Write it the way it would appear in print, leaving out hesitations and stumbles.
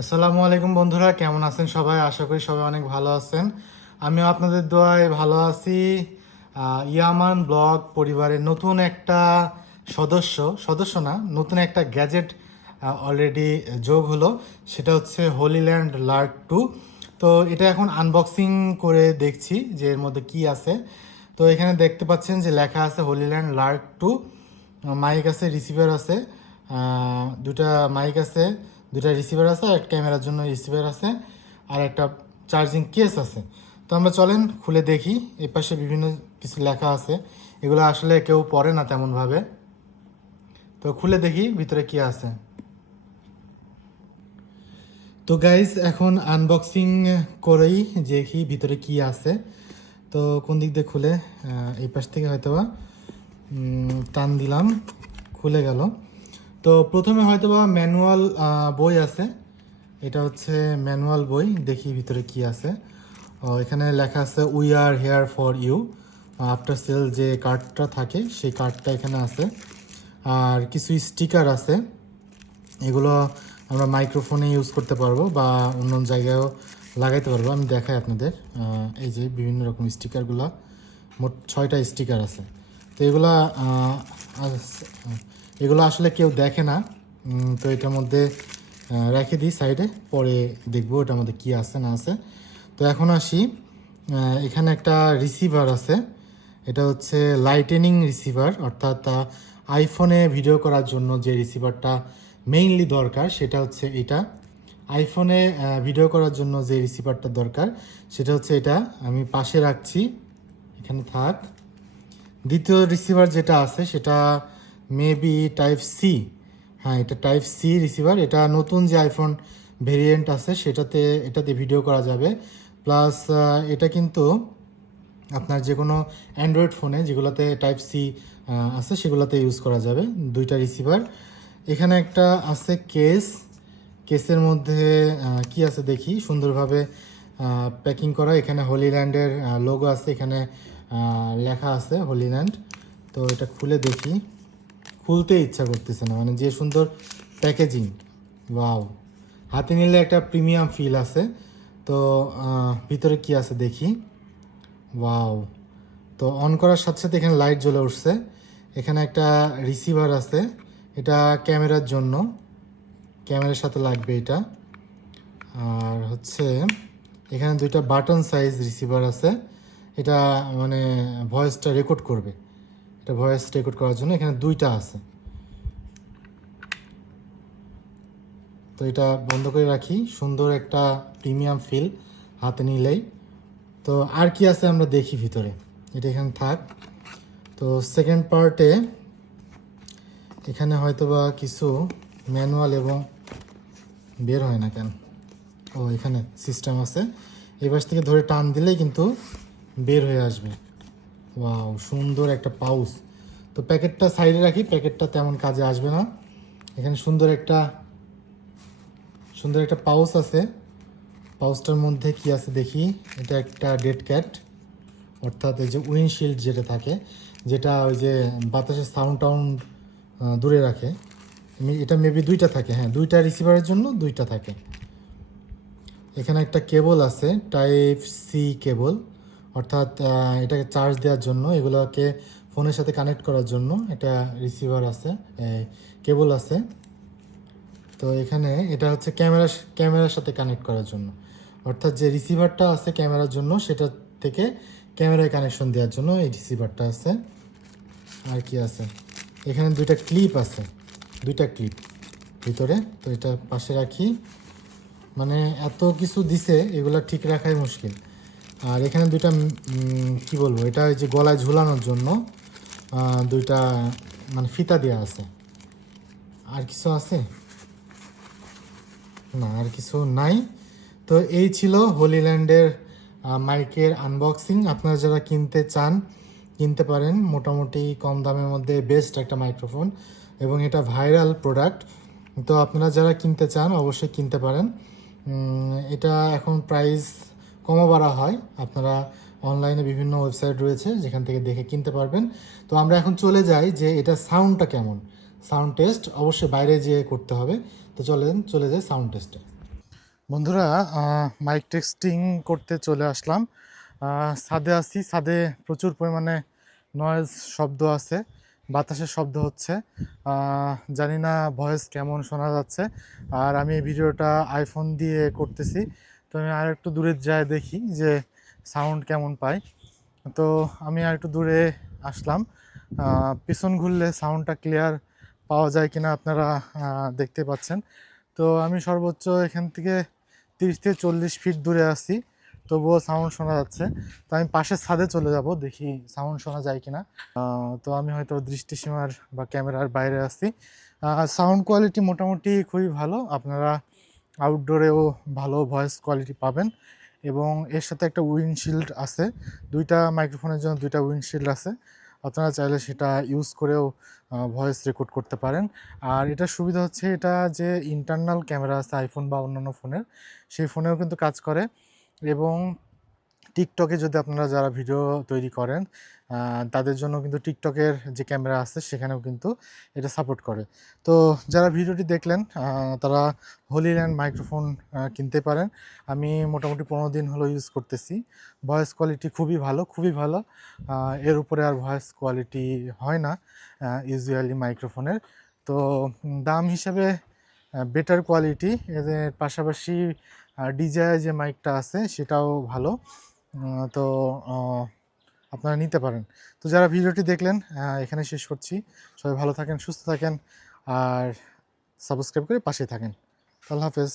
আসসালামু আলাইকুম বন্ধুরা, কেমন আছেন সবাই? আশা করি সবাই অনেক ভালো আছেন। আমিও আপনাদের দোয়ায় ভালো আছি। ইয়ামান ব্লগ পরিবারের নতুন একটা সদস্য সদস্য না নতুন একটা গ্যাজেট অলরেডি যোগ হলো। সেটা হচ্ছে হোলিল্যান্ড লার্ক 2। তো এটা এখন আনবক্সিং করে দেখছি যে এর মধ্যে কি আছে। তো এখানে দেখতে পাচ্ছেন যে লেখা আছে হোলিল্যান্ড লার্ক 2। মাইক আছে, রিসিভার আছে, দুটা মাইক আছে, দুটা রিসিভার আছে, আর একটা ক্যামেরার জন্য রিসিভার আছে, আর একটা চার্জিং কেস আছে। তো আমরা চলেন খুলে দেখি। এই পাশে বিভিন্ন কিছু লেখা আছে, এগুলো আসলে কেউ পড়ে না তেমনভাবে। তো খুলে দেখি ভিতরে কি আছে। তো গাইজ এখন আনবক্সিং করেই দেখি ভিতরে কি আছে। তো কোন দিক দিয়ে খুলে, এই পাশ থেকে হয়তোবা টান দিলাম, খুলে গেল। তো প্রথমে হয়তোবা ম্যানুয়াল বই আছে। এটা হচ্ছে ম্যানুয়াল বই, দেখি ভিতরে কি আছে। এখানে লেখা আছে we are here for you. After sale যে কার্ডটা থাকে সেই কার্ডটা এখানে আছে। আর কিছু স্টিকার আছে, এগুলো আমরা মাইক্রোফোনে ইউজ করতে পারবো বা অন্য জায়গায়ও লাগাইতে পারবো। আমি দেখাই আপনাদের। এই যে বিভিন্ন রকম স্টিকারগুলো, মোট 6টা স্টিকার আছে। তো এগুলো আসলে কেউ দেখে না। তো এটার মধ্যে রেখে দিই সাইডে, পরে দেখবো এটার মধ্যে কী আছে না আছে। তো এখন আসি, এখানে একটা রিসিভার আছে। এটা হচ্ছে লাইটেনিং রিসিভার, অর্থাৎ আইফোনে ভিডিও করার জন্য যে রিসিভারটা মেইনলি দরকার সেটা হচ্ছে এটা। আইফোনে ভিডিও করার জন্য যে রিসিভারটা দরকার সেটা হচ্ছে এটা। আমি পাশে রাখছি, এখানে থাক। দ্বিতীয় রিসিভার যেটা আছে সেটা মেবি টাইপ সি। হ্যাঁ, এটা টাইপ সি রিসিভার। এটা নতুন যে আইফোন ভেরিয়েন্ট আছে এটাতে ভিডিও করা যাবে। প্লাস এটা কিন্তু আপনার যে কোনো অ্যান্ড্রয়েড ফোনে যেগুলোতে টাইপ সি আছে সেগুলোতে ইউজ করা যাবে। দুইটা রিসিভার। এখানে একটা আছে কেসের মধ্যে কি আছে দেখি। সুন্দরভাবে প্যাকিং করা। এখানে হোলিল্যান্ডের লোগো আছে, এখানে লেখা আছে হোলিল্যান্ড। তো এটা খুলে দেখি, খুলতে ইচ্ছা করতেছে না, মানে যে সুন্দর প্যাকেজিং। ওয়াও, হাতে নিলে একটা প্রিমিয়াম ফিল আছে। তো ভিতরে কি আছে দেখি। ওয়াও, তো অন করার সাথে সাথে এখানে লাইট জ্বলে উঠছে। এখানে একটা রিসিভার আছে, এটা ক্যামেরার জন্য, ক্যামেরার সাথে লাগবে এটা। আর হচ্ছে এখানে দুইটা বাটন সাইজ রিসিভার আছে। এটা মানে ভয়েসটা রেকর্ড করবে, এটা ভয়েস রেকর্ড করার জন্য এখানে দুইটা আছে। তো এটা বন্ধ করে রাখি, সুন্দর একটা প্রিমিয়াম ফিল হাতে নিলেই। তো আর কি আছে আমরা দেখি ভিতরে, এটা এখানে থাক। তো সেকেন্ড পার্টে এখানে হয়তোবা কিছু ম্যানুয়াল এবং বের হয় না কেন। এখানে সিস্টেম আছে, এই পাশ থেকে ধরে টান দিলেই কিন্তু বের হয়ে আসবে। ওয়াও, সুন্দর একটা পাউচ। তো প্যাকেটটা সাইডে রাখি, প্যাকেটটা তেমন কাজে আসবে না। এখানে সুন্দর একটা পাউচ আছে। পাউচটার মধ্যে কি আছে দেখি। এটা একটা ডেড ক্যাট, অর্থাৎ এই যে উইন্ডশিল্ড যেটা থাকে, যেটা ওই যে বাতাসের সাউন্ড টাউন্ড দূরে রাখে। এটা মেবি দুইটা থাকে, হ্যাঁ, দুইটা রিসিভারের জন্য দুইটা থাকে। এখানে একটা কেবল আছে, টাইপ সি কেবল, অর্থাৎ এটাকে চার্জ দেওয়ার জন্য, এগুলোকে ফোনের সাথে কানেক্ট করার জন্য একটা রিসিভার আছে, কেবল আছে। তো এখানে এটা হচ্ছে ক্যামেরার সাথে কানেক্ট করার জন্য, অর্থাৎ যে রিসিভারটা আছে ক্যামেরার জন্য সেটা থেকে ক্যামেরায় কানেকশন দেওয়ার জন্য এই রিসিভারটা আছে। আর কি আছে, এখানে দুইটা ক্লিপ আছে, দুইটা ক্লিপ ভিতরে। তো এটা পাশে রাখি, মানে এত কিছু দিছে, এগুলো ঠিক রাখাই মুশকিল। আর এখানে দুইটা কি বলবো, এটা ওই যে গলায় ঝুলানোর জন্য দুইটা মানে ফিতা দেওয়া আছে। আর কিছু আছে না, আর কিছু নাই। তো এই ছিল হোলিল্যান্ডের মাইকের আনবক্সিং। আপনারা যারা কিনতে চান কিনতে পারেন, মোটামুটি কম দামের মধ্যে বেস্ট একটা মাইক্রোফোন, এবং এটা ভাইরাল প্রোডাক্ট। তো আপনারা যারা কিনতে চান অবশ্যই কিনতে পারেন। এটা এখন প্রাইস কমও বাড়া হয়, আপনারা অনলাইনে বিভিন্ন ওয়েবসাইট রয়েছে যেখান থেকে দেখে কিনতে পারবেন। তো আমরা এখন চলে যাই যে এটা সাউন্ডটা কেমন। সাউন্ড টেস্ট অবশ্যই বাইরে যেয়ে করতে হবে। তো চলে যাই সাউন্ড টেস্টে। বন্ধুরা, মাইক টেস্টিং করতে চলে আসলাম। ছাদে আছি, ছাদে প্রচুর পরিমাণে নয়েজ শব্দ আছে, বাতাসের শব্দ হচ্ছে। জানি না ভয়েস কেমন শোনা যাচ্ছে। আর আমি এই ভিডিওটা আইফোন দিয়ে করতেছি, তো আমি আর একটু দূরে যাই দেখি যে সাউন্ড কেমন পাই। তো আমি আর একটু দূরে আসলাম। পিছন ঘুরলে সাউন্ডটা ক্লিয়ার পাওয়া যায় কিনা আপনারা দেখতে পাচ্ছেন। তো আমি সর্বোচ্চ এখান থেকে 30 থেকে 40 ফিট দূরে আছি, তবুও সাউন্ড শোনা যাচ্ছে। তো আমি পাশের ছাদে চলে যাব, দেখি সাউন্ড শোনা যায় কিনা। তো আমি হয়তো দৃষ্টিসীমার বা ক্যামেরার বাইরে আছি। সাউন্ড কোয়ালিটি মোটামুটি খুবই ভালো, আপনারা আউটডোরেও ভালো ভয়েস কোয়ালিটি পাবেন। এবং এর সাথে একটা উইন্ডশিল্ড আছে, দুইটা মাইক্রোফোনের জন্য দুইটা উইন্ডশিল্ড আছে, আপনারা চাইলে সেটা ইউজ করেও ভয়েস রেকর্ড করতে পারেন। আর এটার সুবিধা হচ্ছে এটা যে ইন্টারনাল ক্যামেরা আছে আইফোন বা অন্যান্য ফোনের, সেই ফোনেও কিন্তু কাজ করে। এবং টিকটকে যদি আপনারা যারা ভিডিও তৈরি করেন তাদের জন্য কিন্তু টিকটকের যে ক্যামেরা আছে সেখানেও কিন্তু এটা সাপোর্ট করে। তো যারা ভিডিওটি দেখলেন তারা হোলিল্যান্ড মাইক্রোফোন কিনতে পারেন। আমি মোটামুটি 15 দিন হলো ইউজ করতেছি, ভয়েস কোয়ালিটি খুবই ভালো, খুবই ভালো। এর উপরে আর ভয়েস কোয়ালিটি হয় না ইউজুয়ালি মাইক্রোফোনের। তো দাম হিসাবে বেটার কোয়ালিটি, এর পাশাপাশি ডিজাই যে মাইকটা আছে সেটাও ভালো। তো আপনারা নিতে পারেন। তো যারা ভিডিওটি দেখলেন এখানে শেষ করছি। সবাই ভালো থাকেন, সুস্থ থাকেন, আর সাবস্ক্রাইব করে পাশে থাকেন। আল্লাহ হাফেজ।